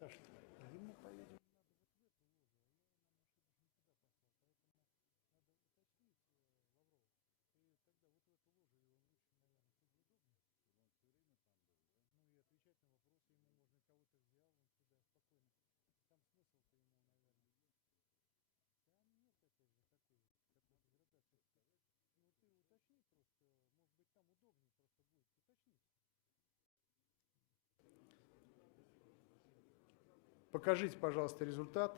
Саша, ему, по-видимому, отвечать на вопросы ему можно, кого-то взял, он сюда спокойно. Там смысл-то ему, наверное. Там нет этой же такой градации. Ну ты уточни просто, может быть там удобнее просто будет уточнить. Покажите, пожалуйста, результат.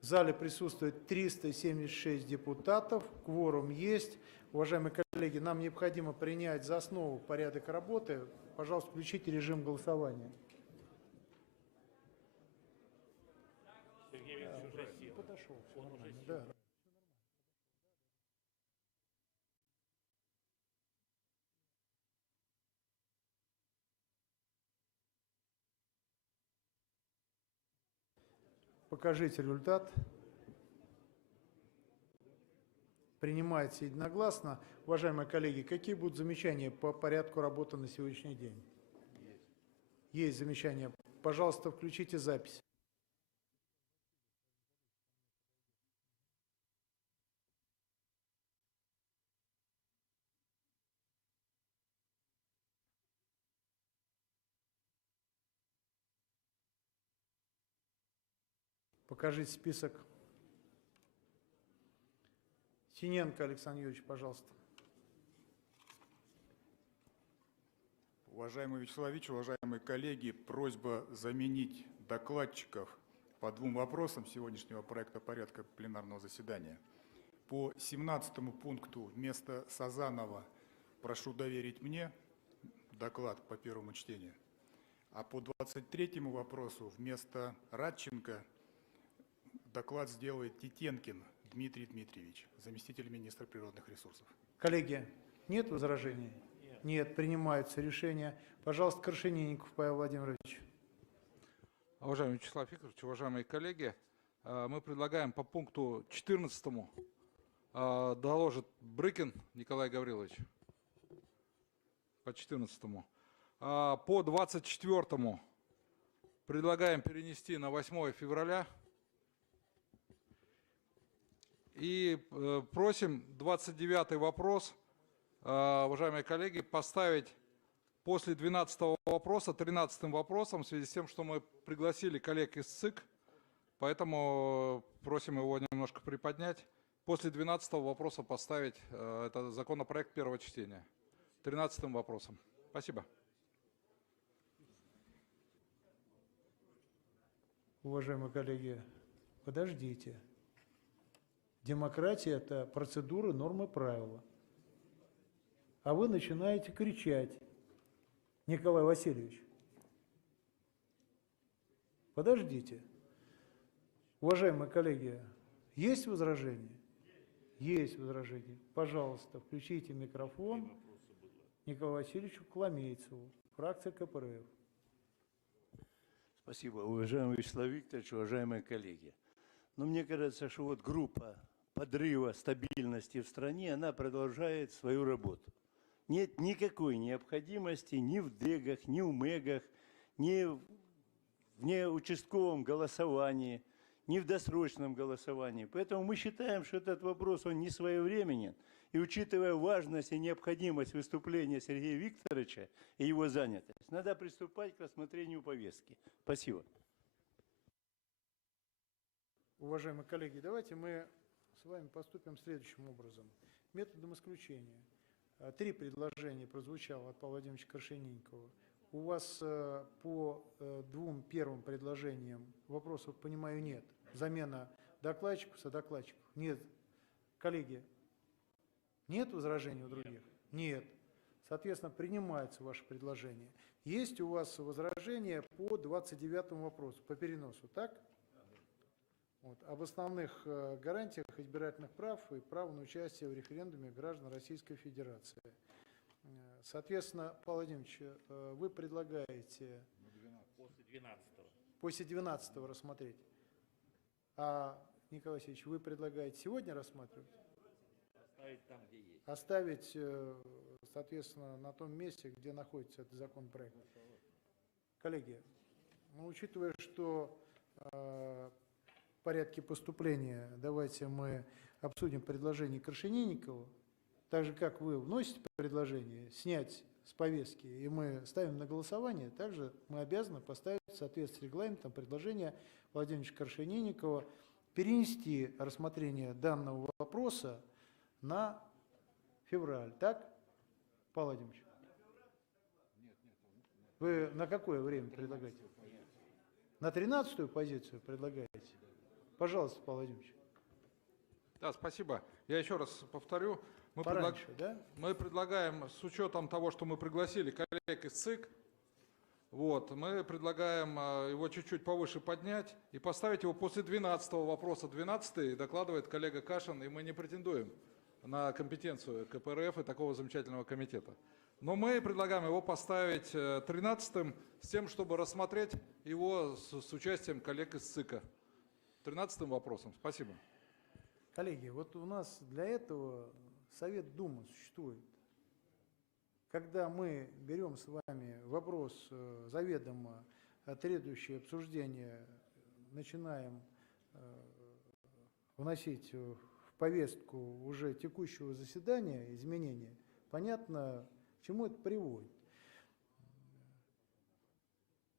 В зале присутствует 376 депутатов, кворум есть. Уважаемые коллеги, нам необходимо принять за основу порядок работы. Пожалуйста, включите режим голосования. Сергей Викторович уже сел. Подошел, все Он нормально. уже сел. Да. Покажите результат. Принимается единогласно. Уважаемые коллеги, какие будут замечания по порядку работы на сегодняшний день? Есть замечания. Пожалуйста, включите запись. Покажите список. Синенко Александр Юрьевич, пожалуйста. Уважаемый Вячеслав Ильич, уважаемые коллеги, просьба заменить докладчиков по двум вопросам сегодняшнего проекта порядка пленарного заседания. По 17-му пункту вместо Сазанова прошу доверить мне доклад по первому чтению. А по 23-му вопросу вместо Радченко доклад сделает Титенкин Дмитрий Дмитриевич, заместитель министра природных ресурсов. Коллеги, нет возражений? Нет, принимается решение. Пожалуйста, Крашенинников Павел Владимирович. Уважаемый Вячеслав Викторович, уважаемые коллеги, мы предлагаем по пункту 14 доложит Брыкин Николай Гаврилович. По 14-му. По 24-му предлагаем перенести на 8 февраля. И просим 29-й вопрос, уважаемые коллеги, поставить после 12-го вопроса 13-м вопросом в связи с тем, что мы пригласили коллег из ЦИК, поэтому просим его немножко приподнять. После 12-го вопроса поставить это законопроект первого чтения. 13-м вопросом. Спасибо. Уважаемые коллеги, подождите. Демократия – это процедуры, нормы, правила. А вы начинаете кричать, Николай Васильевич. Подождите. Уважаемые коллеги, есть возражения? Есть возражения. Пожалуйста, включите микрофон Николаю Васильевичу Коломейцеву, фракция КПРФ. Спасибо, уважаемый Вячеслав Викторович, уважаемые коллеги. Но мне кажется, что вот группа подрыва стабильности в стране, она продолжает свою работу. Нет никакой необходимости ни в ДЭГах, ни в МЭГах, ни в внеучастковом голосовании, ни в досрочном голосовании. Поэтому мы считаем, что этот вопрос, он не своевременен. И учитывая важность и необходимость выступления Сергея Викторовича и его занятость, надо приступать к рассмотрению повестки. Спасибо. Уважаемые коллеги, давайте мы с вами поступим следующим образом. Методом исключения. 3 предложения прозвучало от Павла Владимировича Крашенинникова. У вас по 2 первым предложениям вопросов, понимаю, нет. Замена докладчиков, содокладчиков. Нет. Коллеги, нет возражений у других? Нет. Соответственно, принимается ваше предложение. Есть у вас возражения по 29-му вопросу, по переносу, так? Вот, об основных гарантиях избирательных прав и права на участие в референдуме граждан Российской Федерации. Соответственно, Павел Владимирович, вы предлагаете после 12-го рассмотреть. А, Николай Васильевич, вы предлагаете сегодня рассматривать? Оставить там, где есть. Оставить соответственно, на том месте, где находится этот законопроект. Коллеги, ну, учитывая, что в порядке поступления давайте мы обсудим предложение Крашенинникова, так же, как вы вносите предложение снять с повестки, и мы ставим на голосование, также мы обязаны поставить в соответствии с регламентом предложение Владимира Владимировича Крашенинникова перенести рассмотрение данного вопроса на февраль. Так, Павел Владимирович? Вы на какое время предлагаете? На 13-ю позицию предлагаете? Пожалуйста, Павел Владимирович. Да, спасибо. Я еще раз повторю. Мы предлагаем, с учетом того, что мы пригласили коллег из ЦИК, вот, мы предлагаем его чуть-чуть повыше поднять и поставить его после 12-го вопроса. 12-й докладывает коллега Кашин, и мы не претендуем на компетенцию КПРФ и такого замечательного комитета. Но мы предлагаем его поставить 13-м с тем, чтобы рассмотреть его с участием коллег из ЦИКа. 13-м вопросом. Спасибо. Коллеги, вот у нас для этого Совет Думы существует. Когда мы берем с вами вопрос заведомо требующий обсуждения, начинаем вносить в повестку уже текущего заседания изменения, понятно, к чему это приводит.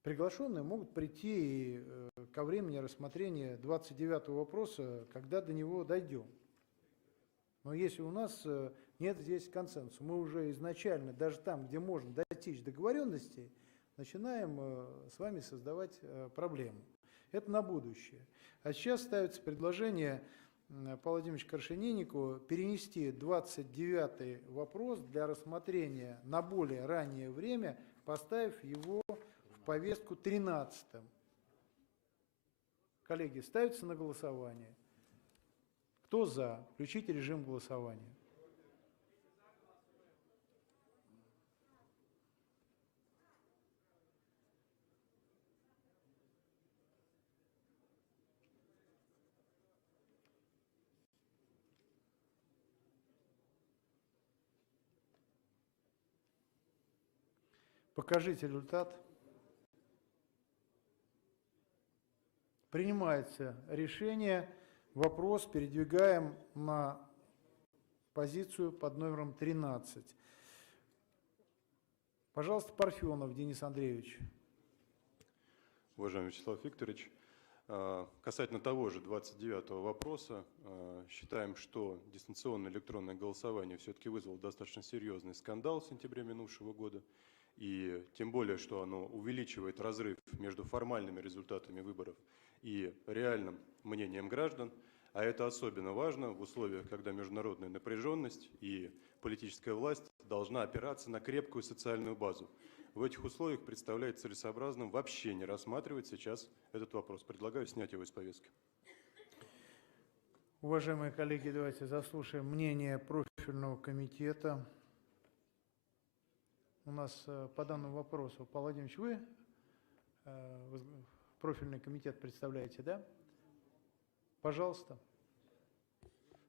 Приглашенные могут прийти и ко времени рассмотрения 29-го вопроса, когда до него дойдем. Но если у нас нет здесь консенсуса, мы уже изначально, даже там, где можно достичь договоренности, начинаем с вами создавать проблему. Это на будущее. А сейчас ставится предложение Павла Владимировича Крашенинникову перенести 29-й вопрос для рассмотрения на более раннее время, поставив его в повестку 13-м. Коллеги, ставится на голосование. Кто за? Включите режим голосования. Покажите результат. Принимается решение. Вопрос передвигаем на позицию под номером 13. Пожалуйста, Парфенов Денис Андреевич. Уважаемый Вячеслав Викторович, касательно того же 29-го вопроса, считаем, что дистанционное электронное голосование все-таки вызвало достаточно серьезный скандал в сентябре минувшего года. И тем более, что оно увеличивает разрыв между формальными результатами выборов и реальным мнением граждан. А это особенно важно в условиях, когда международная напряженность и политическая власть должна опираться на крепкую социальную базу. В этих условиях представляется целесообразным вообще не рассматривать сейчас этот вопрос. Предлагаю снять его из повестки. Уважаемые коллеги, давайте заслушаем мнение профильного комитета. У нас по данному вопросу, Павел Владимирович, вы профильный комитет представляете, да? Пожалуйста.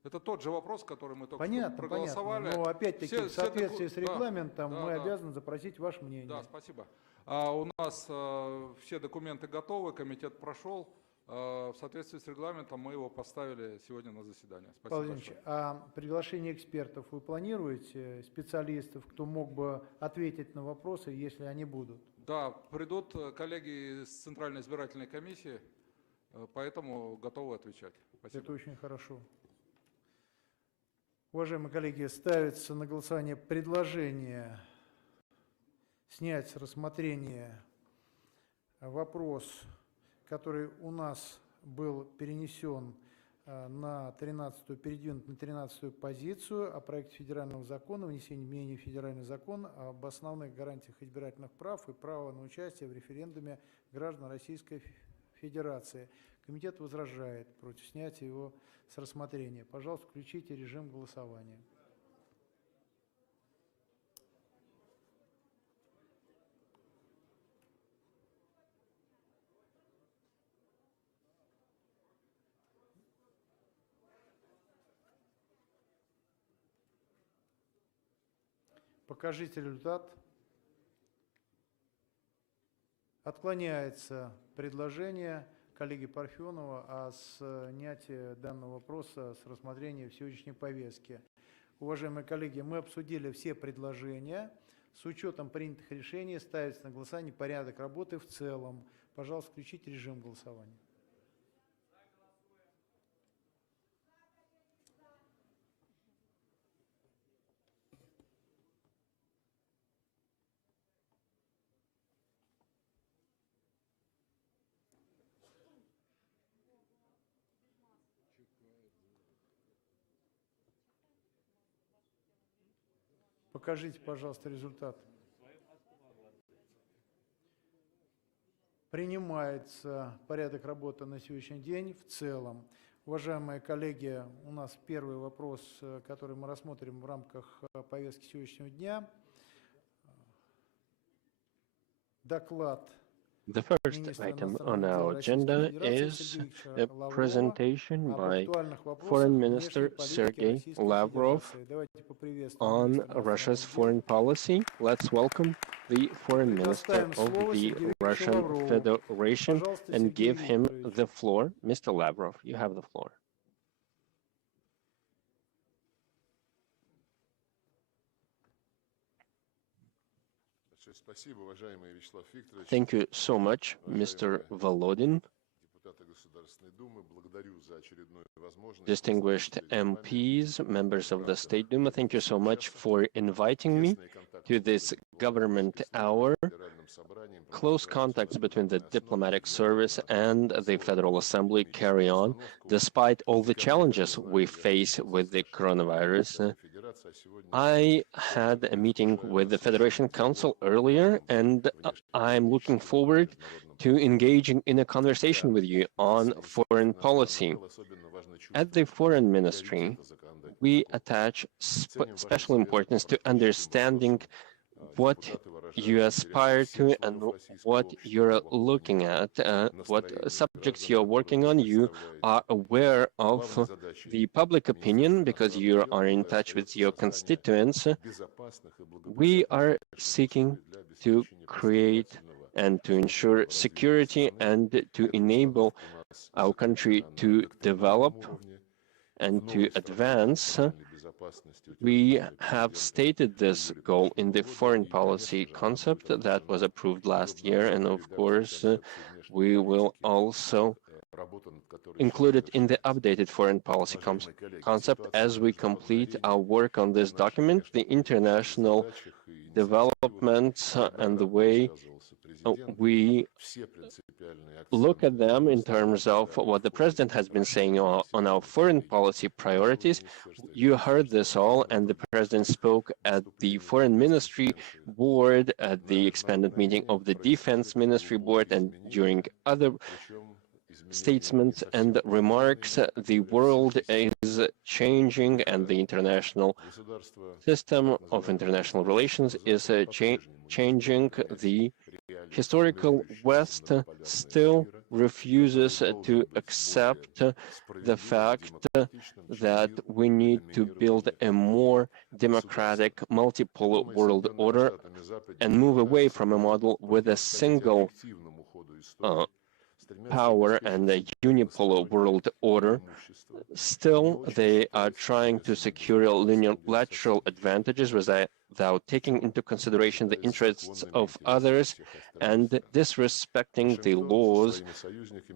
Это тот же вопрос, который мы только понятно, проголосовали. Понятно. Но опять-таки в соответствии с регламентом мы обязаны запросить ваше мнение. Да, спасибо. У нас все документы готовы, комитет прошел. В соответствии с регламентом мы его поставили сегодня на заседание. Спасибо. Павел Владимирович, а приглашение экспертов вы планируете, специалистов, кто мог бы ответить на вопросы, если они будут? Да, придут коллеги из Центральной избирательной комиссии, поэтому готовы отвечать. Спасибо. Это очень хорошо. Уважаемые коллеги, ставится на голосование предложение снять с рассмотрения вопрос, который у нас был перенесен на 13-ю, передвинут на 13-ю позицию о проекте федерального закона, внесении изменений в федеральный закон об основных гарантиях избирательных прав и права на участие в референдуме граждан Российской Федерации. Комитет возражает против снятия его с рассмотрения. Пожалуйста, включите режим голосования. Покажите результат. Отклоняется предложение коллеги Парфенова о снятии данного вопроса с рассмотрения в сегодняшней повестке. Уважаемые коллеги, мы обсудили все предложения. С учетом принятых решений ставится на голосование порядок работы в целом. Пожалуйста, включите режим голосования. Покажите, пожалуйста, результат. Принимается порядок работы на сегодняшний день в целом. Уважаемые коллеги, у нас первый вопрос, который мы рассмотрим в рамках повестки сегодняшнего дня. Доклад. The first item on our agenda is a presentation by Foreign Minister Sergei Lavrov on Russia's foreign policy. Let's welcome the Foreign Minister of the Russian Federation and give him the floor. Mr. Lavrov, you have the floor. Thank you so much, Mr. Volodin. Distinguished MPs, members of the State Duma, thank you so much for inviting me to this government hour. Close contacts between the diplomatic service and the Federal Assembly carry on, despite all the challenges we face with the coronavirus. I had a meeting with the Federation Council earlier, and I'm looking forward to engaging in a conversation with you on foreign policy. At the Foreign Ministry, we attach special importance to understanding what you aspire to and what you're looking at, what subjects you're working on. You are aware of the public opinion because you are in touch with your constituents. We are seeking to create and to ensure security and to enable our country to develop and to advance. We have stated this goal in the foreign policy concept that was approved last year, and of course, we will also include it in the updated foreign policy concept as we complete our work on this document. The international developments and the way we look at them in terms of what the President has been saying on our foreign policy priorities. You heard this all, and the President spoke at the Foreign Ministry Board, at the expanded meeting of the Defense Ministry Board, and during other statements and remarks. The world is changing, and the international system of international relations is changing. The historical West still refuses to accept the fact that we need to build a more democratic, multipolar world order and move away from a model with a single power and a unipolar world order. Still, they are trying to secure unilateral advantages without taking into consideration the interests of others and disrespecting the laws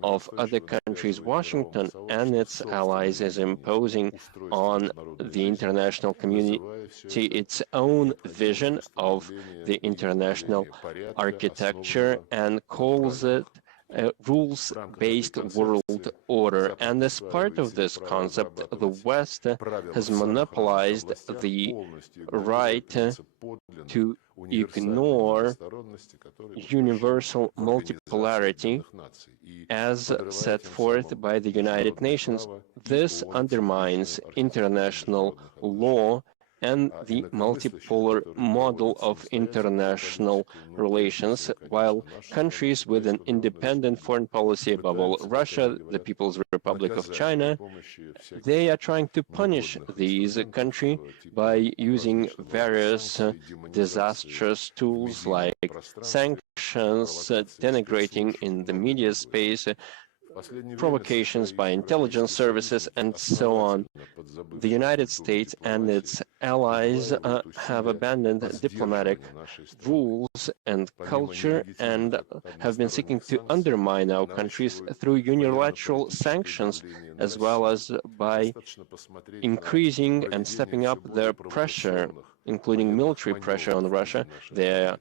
of other countries. Washington and its allies is imposing on the international community its own vision of the international architecture and calls it a rules-based world order. And as part of this concept, the West has monopolized the right to ignore universal multipolarity as set forth by the United Nations. This undermines international law and the multipolar model of international relations, while countries with an independent foreign policy, above all Russia, the People's Republic of China, they are trying to punish these countries by using various disastrous tools like sanctions, denigrating in the media space, provocations by intelligence services, and so on. The United States and its allies have abandoned diplomatic rules and culture and have been seeking to undermine our countries through unilateral sanctions, as well as by increasing and stepping up their pressure, including military pressure on Russia. They are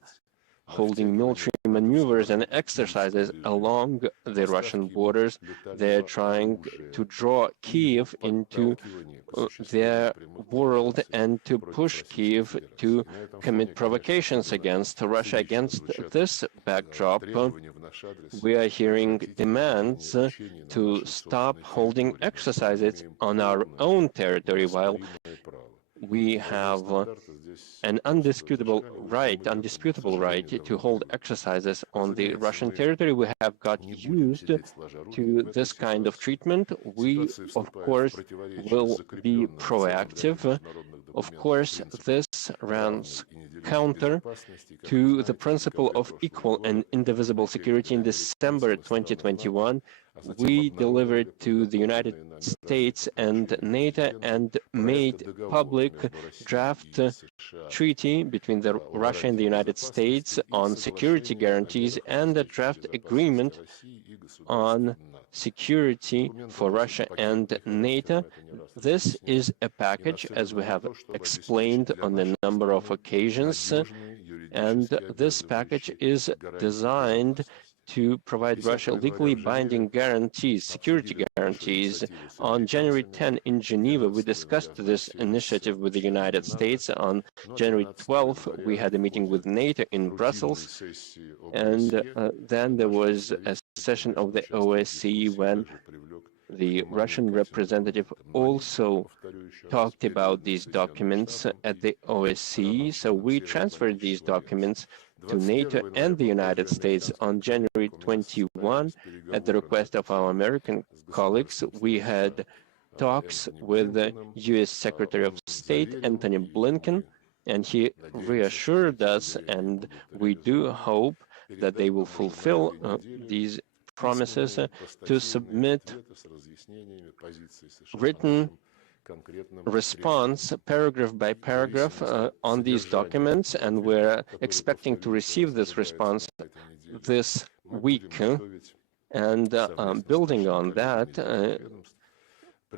holding military maneuvers and exercises along the Russian borders. They're trying to draw Kiev into their world and to push Kiev to commit provocations against Russia. Against this backdrop, we are hearing demands to stop holding exercises on our own territory, while we have an undisputable right to hold exercises on the Russian territory. We have got used to this kind of treatment. We, of course, will be proactive. Of course, this runs counter to the principle of equal and indivisible security. In December 2021, we delivered to the United States and NATO and made public draft treaty between Russia and the United States on security guarantees and a draft agreement on security for Russia and NATO. This is a package, as we have explained on a number of occasions, and this package is designed to provide Russia legally binding guarantees, security guarantees. On January 10 in Geneva, we discussed this initiative with the United States. On January 12, we had a meeting with NATO in Brussels, and then there was a session of the OSCE when the Russian representative also talked about these documents at the OSCE. So we transferred these documents to NATO and the United States. On January 21, at the request of our American colleagues, we had talks with the U.S. Secretary of State, Antony Blinken, and he reassured us, and we do hope that they will fulfill these promises to submit written response, paragraph by paragraph, on these documents, and we're expecting to receive this response this week. And building on that,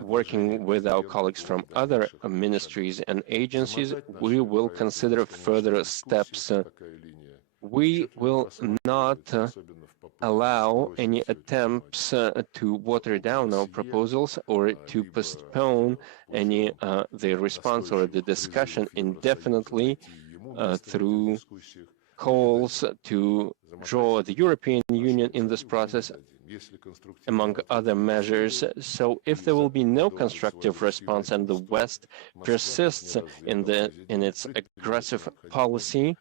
working with our colleagues from other ministries and agencies, we will consider further steps. We will not allow any attempts to water down our proposals or to postpone any the response or the discussion indefinitely through calls to draw the European Union in this process, among other measures. So if there will be no constructive response and the West persists in its aggressive policy,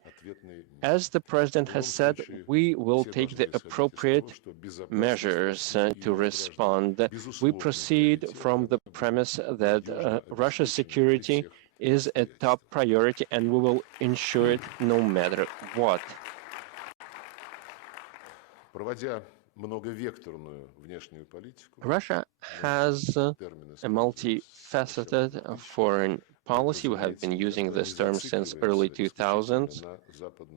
as the President has said, we will take the appropriate measures to respond. We proceed from the premise that Russia's security is a top priority, and we will ensure it no matter what. Russia has a multifaceted foreign policy. We have been using this term since early 2000s.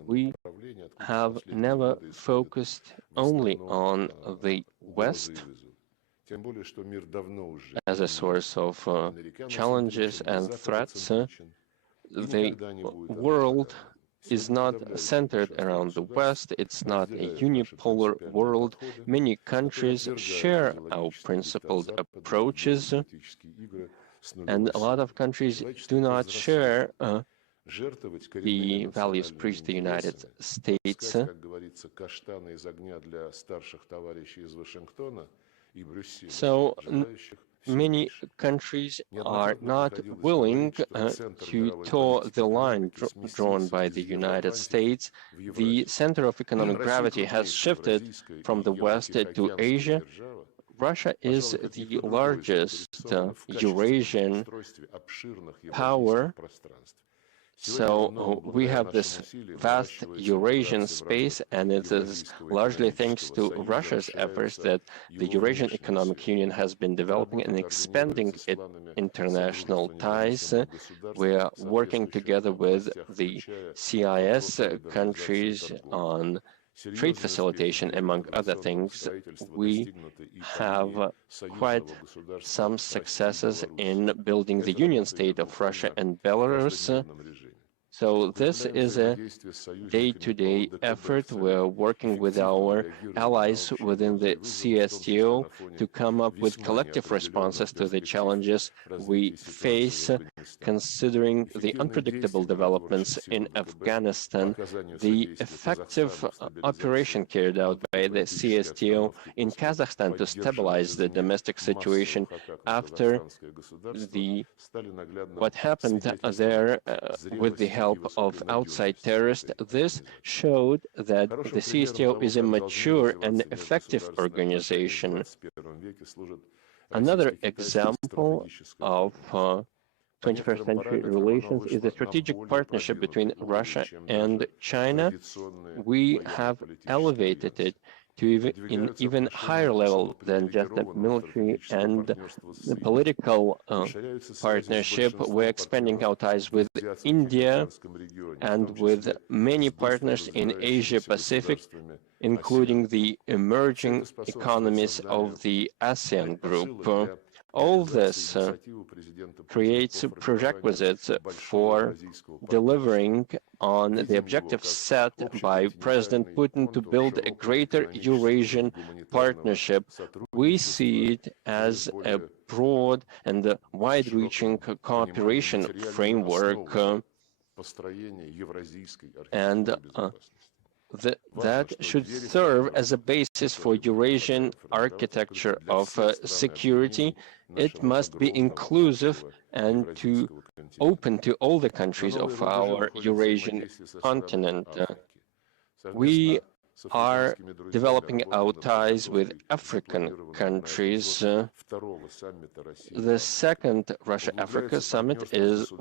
We have never focused only on the West as a source of challenges and threats. The world is not centered around the West. It's not a unipolar world. Many countries share our principled approaches, and a lot of countries do not share the values preached to the United States. So many countries are not willing to toe the line drawn by the United States. The center of economic gravity has shifted from the West to Asia. Russia is the largest Eurasian power. So we have this vast Eurasian space, and it is largely thanks to Russia's efforts that the Eurasian Economic Union has been developing and expanding its international ties. We are working together with the CIS countries on trade facilitation, among other things. We have quite some successes in building the Union State of Russia and Belarus. So this is a day-to-day effort. We're working with our allies within the CSTO to come up with collective responses to the challenges we face, considering the unpredictable developments in Afghanistan. The effective operation carried out by the CSTO in Kazakhstan to stabilize the domestic situation after what happened there with the help of outside terrorists. This showed that the CSTO is a mature and effective organization. Another example of 21st century relations is the strategic partnership between Russia and China. We have elevated it to an even higher level than just a military and the political partnership. We're expanding our ties with India and with many partners in Asia-Pacific, including the emerging economies of the ASEAN group. All this creates prerequisites for delivering on the objectives set by President Putin to build a greater Eurasian partnership. We see it as a broad and wide-reaching cooperation framework, and that should serve as a basis for Eurasian architecture of security. It must be inclusive and open to all the countries of our Eurasian continent. We are developing our ties with African countries. The second Russia-Africa summit is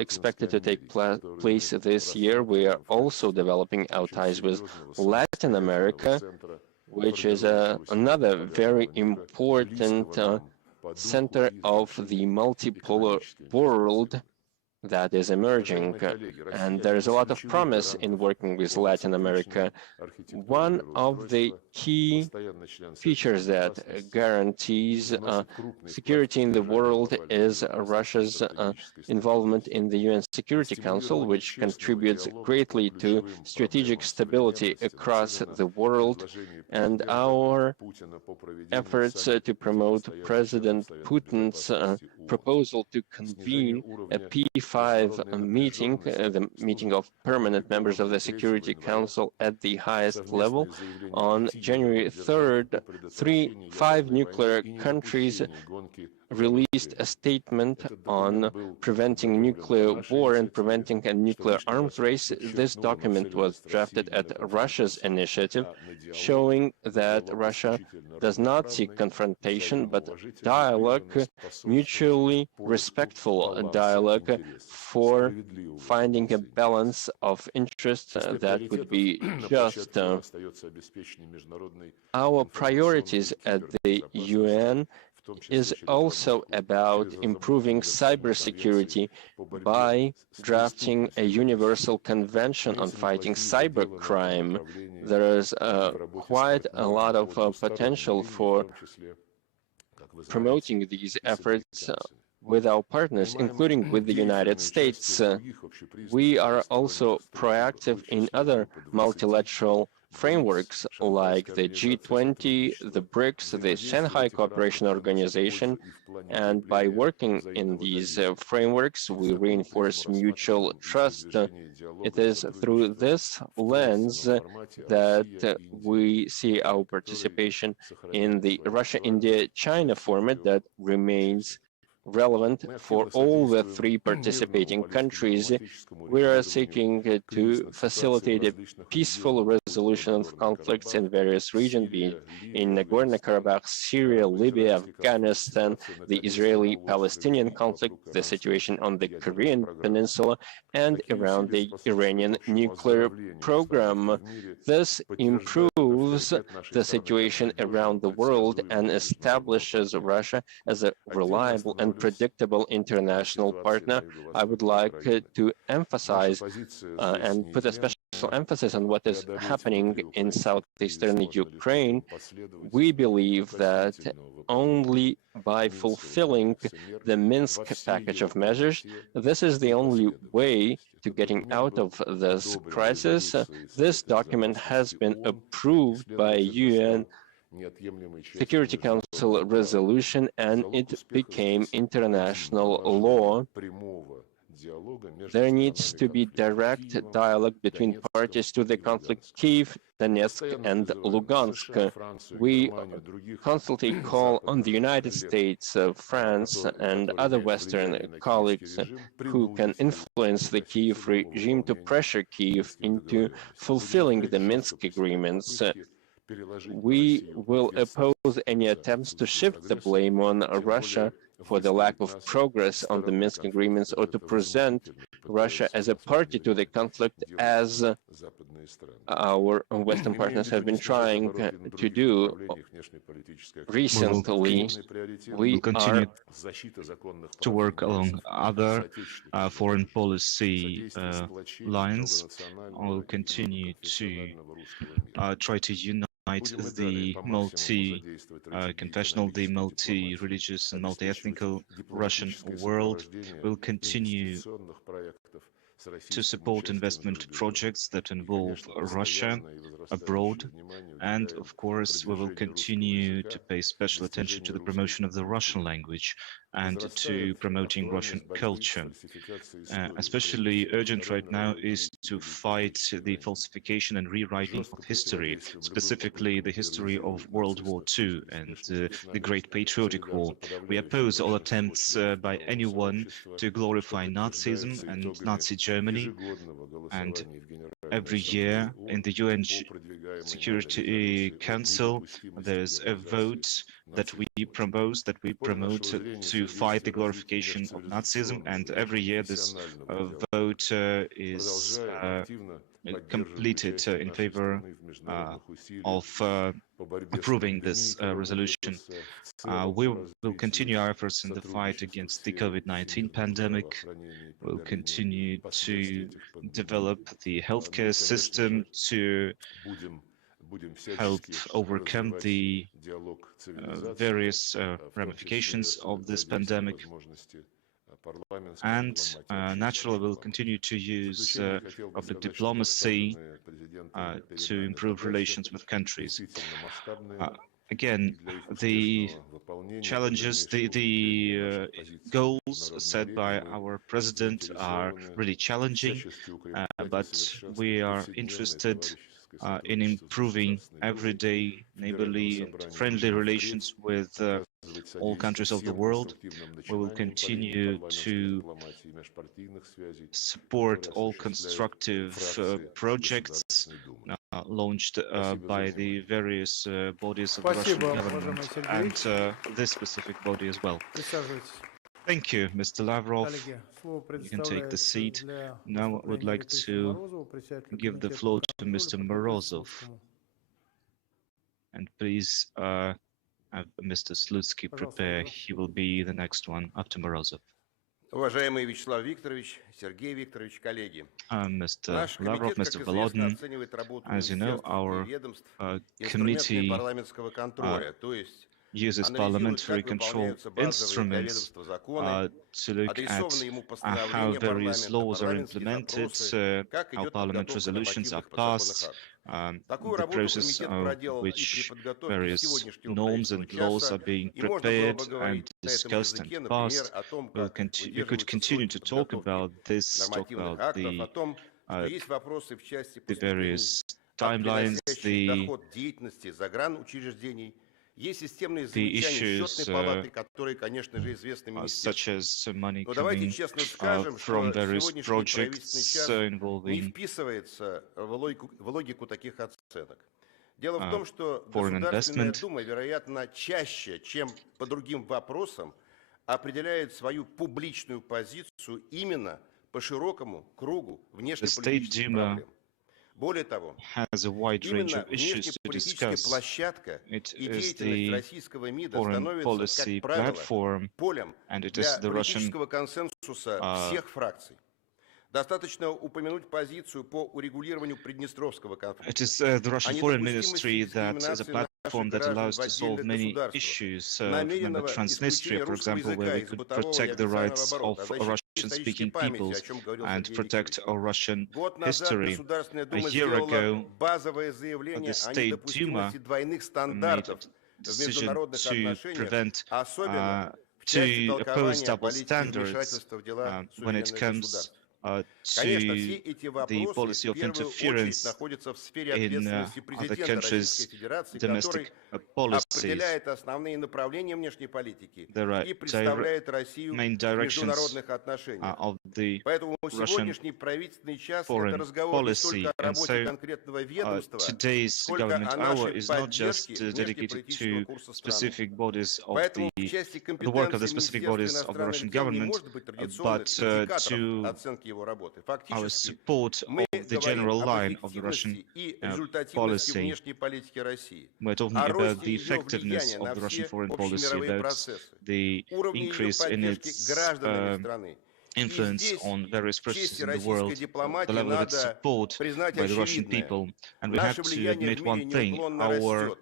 expected to take place this year. We are also developing our ties with Latin America, which is another very important center of the multipolar world that is emerging, and there is a lot of promise in working with Latin America. One of the key features that guarantees security in the world is Russia's involvement in the UN Security Council, which contributes greatly to strategic stability across the world, and our efforts to promote President Putin's proposal to convene a P5 meeting, the meeting of permanent members of the Security Council at the highest level. On January 3rd, 5 nuclear countries released a statement on preventing nuclear war and preventing a nuclear arms race. This document was drafted at Russia's initiative, showing that Russia does not seek confrontation, but dialogue, mutually respectful dialogue for finding a balance of interests that would be just. Our priorities at the UN is also about improving cybersecurity by drafting a universal convention on fighting cybercrime. There is quite a lot of potential for promoting these efforts with our partners, including with the United States. We are also proactive in other multilateral frameworks like the G20, the BRICS, the Shanghai Cooperation Organization, and by working in these frameworks, we reinforce mutual trust. It is through this lens that we see our participation in the Russia-India-China format that remains relevant for all the three participating countries. We are seeking to facilitate a peaceful resolution of conflicts in various regions, be it in Nagorno-Karabakh, Syria, Libya, Afghanistan, the Israeli-Palestinian conflict, the situation on the Korean Peninsula, and around the Iranian nuclear program. This improves the situation around the world and establishes Russia as a reliable and predictable international partner. I would like to emphasize and put a special emphasis on what is happening in southeastern Ukraine. We believe that only by fulfilling the Minsk package of measures, this is the only way to getting out of this crisis. This document has been approved by UN Security Council resolution, and it became international law. There needs to be direct dialogue between parties to the conflict, Kyiv, Donetsk, and Lugansk. We constantly call on the United States, France, and other Western colleagues who can influence the Kyiv regime to pressure Kyiv into fulfilling the Minsk agreements. We will oppose any attempts to shift the blame on Russia for the lack of progress on the Minsk agreements or to present Russia as a party to the conflict, as our Western partners have been trying to do recently. We continue to work along other foreign policy lines. We will continue to try to unite the multi-confessional, the multi-religious and multi-ethnic Russian world. Will continue to support investment projects that involve Russia abroad, and of course we will continue to pay special attention to the promotion of the Russian language and to promoting Russian culture. Especially urgent right now is to fight the falsification and rewriting of history, specifically the history of World War II and the Great Patriotic War. We oppose all attempts by anyone to glorify Nazism and Nazi Germany, and every year in the UN Security Council there's a vote that we promote to fight the glorification of Nazism, and every year this vote is completed in favor of approving this resolution. We will continue our efforts in the fight against the COVID-19 pandemic. We'll continue to develop the healthcare system to help overcome the various ramifications of this pandemic. And naturally, we'll continue to use public diplomacy to improve relations with countries. Again, the challenges, the goals set by our president are really challenging, but we are interested in improving everyday neighborly and friendly relations with all countries of the world. We will continue to support all constructive projects launched by the various bodies of the Russian government and this specific body as well. Thank you, Mr. Lavrov. You can take the seat. Now I would like to give the floor to Mr. Morozov. And please have Mr. Slutsky prepare. He will be the next one after Morozov. Уважаемый Вячеслав Викторович, Сергей Викторович, коллеги. Mr. Lavrov, Mr. Volodin, as you know, our committee uses parliamentary control instruments to look at how various laws are implemented, how parliament resolutions are passed, the process of which various norms and laws are being prepared and discussed and passed. We could continue to talk about this, talk about the various timelines, the issues such as money coming from various projects involving foreign investment. Вероятно, чаще, чем по другим вопросам, определяет свою публичную позицию именно по широкому кругу внешнеполитических проблем. Более того, именно внешнеполитическая площадка и деятельность российского МИДа становится, как правило, полем для политического консенсуса всех фракций. Достаточно упомянуть позицию по урегулированию Приднестровского конфликта. It is the Russian Foreign Ministry that is a platform that allows to solve many issues. Remember Transnistria, for example, where we could protect the rights of Russian-speaking peoples and protect our Russian history. A year ago, the State Duma made a decision to prevent, to oppose double standards when it comes to the policy of interference in other countries' domestic policies. There are main directions of the Russian foreign policy, and so today's government hour is not just dedicated to specific bodies of the work of the specific bodies of the Russian government, but to our support of the general line of the Russian policy. We're talking about the effectiveness of the Russian foreign policy, about the increase in its influence on various processes in the world, the level of its support by the Russian people. And we have to admit one thing: our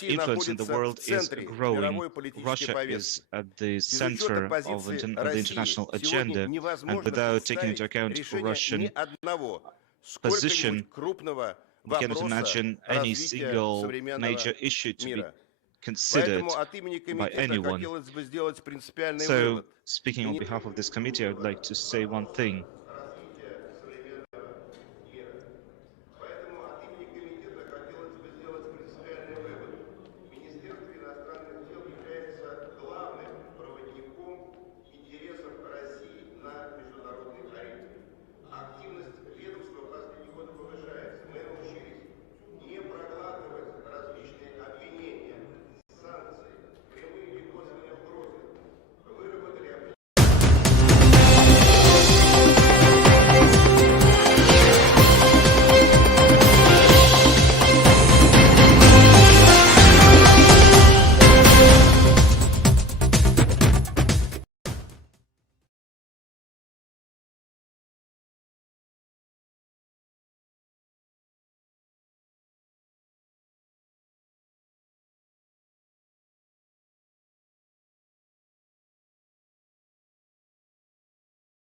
influence in the world is growing. Russia is at the center of the international agenda, and without taking into account Russian position, we cannot imagine any single major issue to be considered by anyone. So, speaking on behalf of this committee, I would like to say one thing.